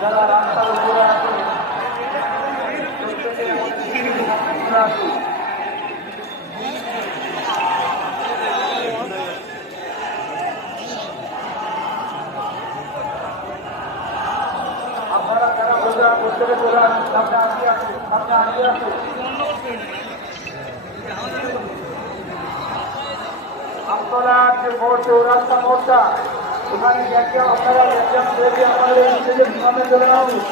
যারা রাস্তার উপরে আছে আপনারা যারা বোঝা করতে চলে আসুন, সামনে আগিয়ে আসুন, সামনে আগিয়ে আসুন। আপনারা যে মোড় চৌরাস্তা মোড়টা ওখানে গেছে, আপনারা গেছেন দেখে আমাদের নিজেদের সামনে চলে আসুন।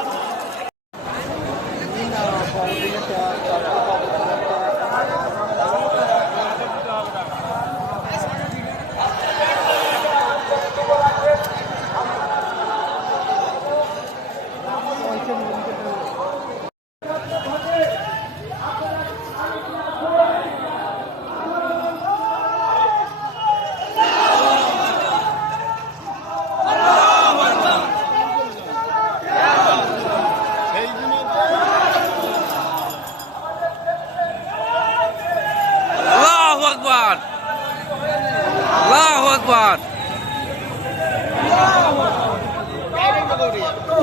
Allahu Akbar.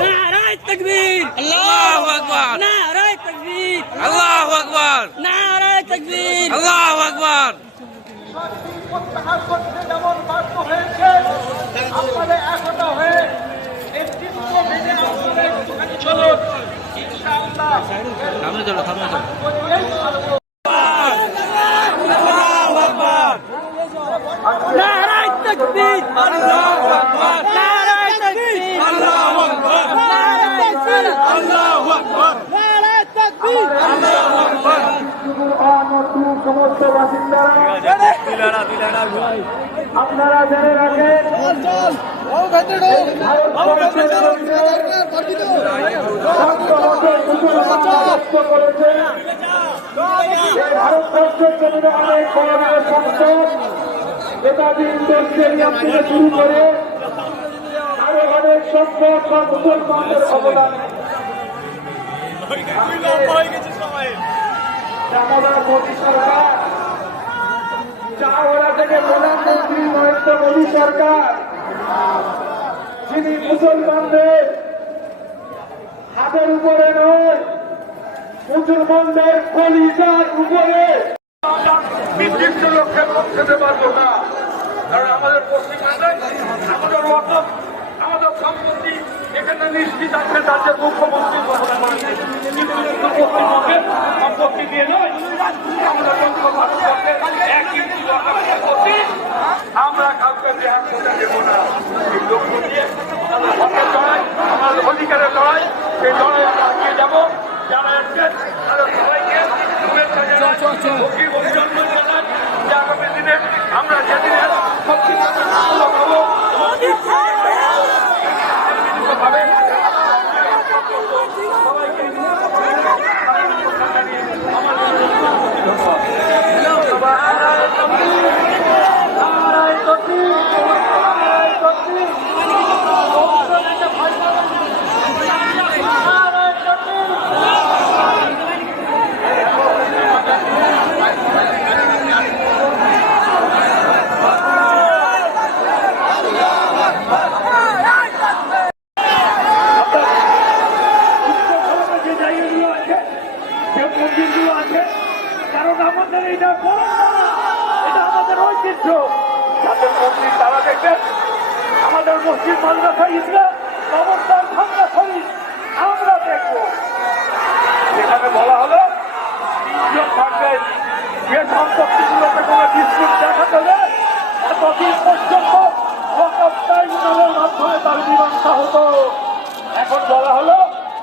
नाराय तकबीर, Allahu Akbar. नाराय तकबीर, Allahu Akbar. नाराय तकबीर। Allahu Akbar. প্রত্যাহার করতে যেমন বাধ্য হয়েছে, আপনাদের একতা হয়ে নেতৃত্ব মেনে আপনাদের একটুখানি চলুন, ইনশাআল্লাহ। সামনে চলো, সামনে চলো। नाराय तकबीर, Allahu Akbar. नाराय तकबीर, Allahu Akbar. नाराय तकबीर, Allahu Akbar. नाराय तकबीर। Allahu Akbar. সমস্ত বাসিন্দারা আপনারা জেনে রাখেন, ভারতবর্ষের জন্য অনেক বড় বড় সংসদ নেতাজির স্টেডিয়াম থেকে শুরু করে আরো অনেক সংসদ বা মুসলমানদের অবদান আমাদের মোদী সরকার, চাওড়া থেকে প্রধানমন্ত্রী নরেন্দ্র মোদী সরকার, যিনি মুসলমানদের হাতের উপরে নয়, মুসলমানদের কলিজার উপরে নির্দিষ্ট লক্ষ্যে পৌঁছতে পারবো না। কারণ আমাদের পশ্চিমবঙ্গে আমাদের অর্থ, আমাদের সম্পত্তি এখানে নিশ্চিত আছে, রাজ্যের মুখ্যমন্ত্রী ঘোষণা করেছে। কিন্তু পশ্চিমবঙ্গে সম্পত্তি দিয়ে নয়, আমাদের একই সম্পত্তি আমরা কাউকে দেওয়ার কথা দেবো না। এই লক্ষ্য দিয়ে আমাদের হকের লড়াই, আমাদের অধিকারের লড়াই, সেই লড়াই আমরা এগিয়ে যাবো। যারা আছেন তাদের সবাইকে শুভেচ্ছা জানাই, অভিনন্দন জানাই যে আগামী দিনে আমরা যেদিনে শক্তিশালী হবো ভাবে আমাদের মসজিদ মাদ্রাসা ইসলাম অবস্থান ভাঙ্গা শরীর আমরা দেখবো। যেখানে বলা হলো তিনজন থাকবেন, যে সম্পত্তিগুলোতে কোনো ডিসপুট দেখা দেবে এতদিন পর্যন্ত ট্রাইব্যুনালের মাধ্যমে তার মীমাংসা হতো। এখন বলা হলো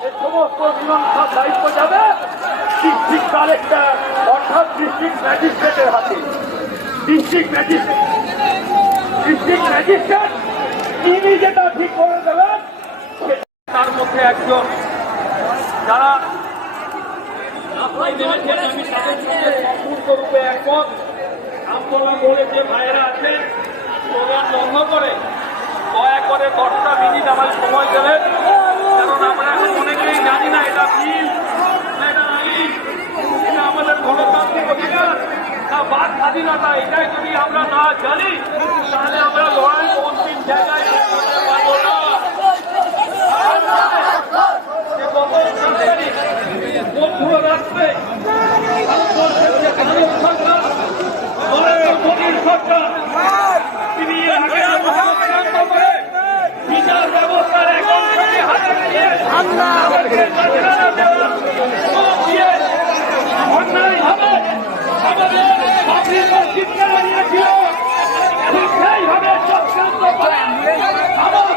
এই সমস্ত মীমাংসার দায়িত্ব যাবে ডিস্ট্রিক্ট কালেক্টর অর্থাৎ ডিস্ট্রিক্ট ম্যাজিস্ট্রেটের হাতে। ডিস্ট্রিক্ট ম্যাজিস্ট্রেট তিনি যেটা ঠিক করে দেবেন, তার মধ্যে একজন যারা রাস্তায় নেমেছেন আমি তাদের সঙ্গে সম্পূর্ণরূপে একমত। আপনারা বলে যে ভাইয়েরা আছেন স্লোগান বন্ধ করে দয়া করে 10টা মিনিট আমার সময় দেবেন, কারণ আমরা এখন অনেকেই জানি না এটা বিল না এটা আইন, এটা আমাদের গণতান্ত্রিক অধিকার না বাক স্বাধীনতা। এটাই যদি আমরা না জানি তাহলে আমরা লড়াই অন্তিম জায়গায় পৌঁছতে পারবো না। বন্ধুরা রাখবে ভারতবর্ষের যে ভারত সরকার, নরেন্দ্র মোদীর সরকার, তিনি আগে সিদ্ধান্ত করে বিচার ব্যবস্থার এখন থেকে হাতে নিয়ে আমাদেরকে কাজরানা দেওয়ার সুযোগ দিয়ে অন্যায়ভাবে আমাদের চাকরির মসজিদ কেড়ে নিয়েছিল, ঠিক সেইভাবে চক্রান্ত করে আমার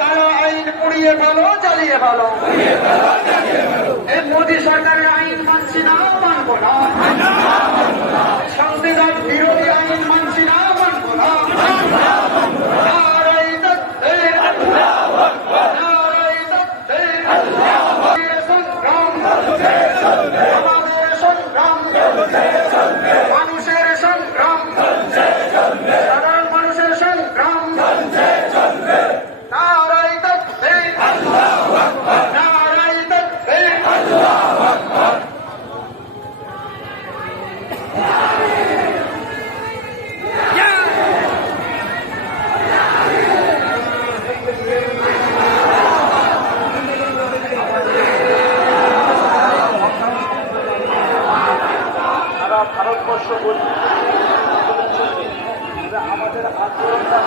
কালো আইন পুড়িয়ে ভালো চালিয়ে ভালো এই মোদী সরকারের আইন মানছি না, মানবো না। সংবিধান বিরোধী আইন মানছি না, মানবো না। নারাই তকবীর, নারাই তকবীর, আমাদের সংগ্রাম, আমাদের সংগ্রাম, মানুষের সংগ্রাম, সাধারণ মানুষের সংগ্রাম। নারাই তকবীর, নারাই তকবীর। সারা ভারতবর্ষ বলি আমাদের আন্দোলনটা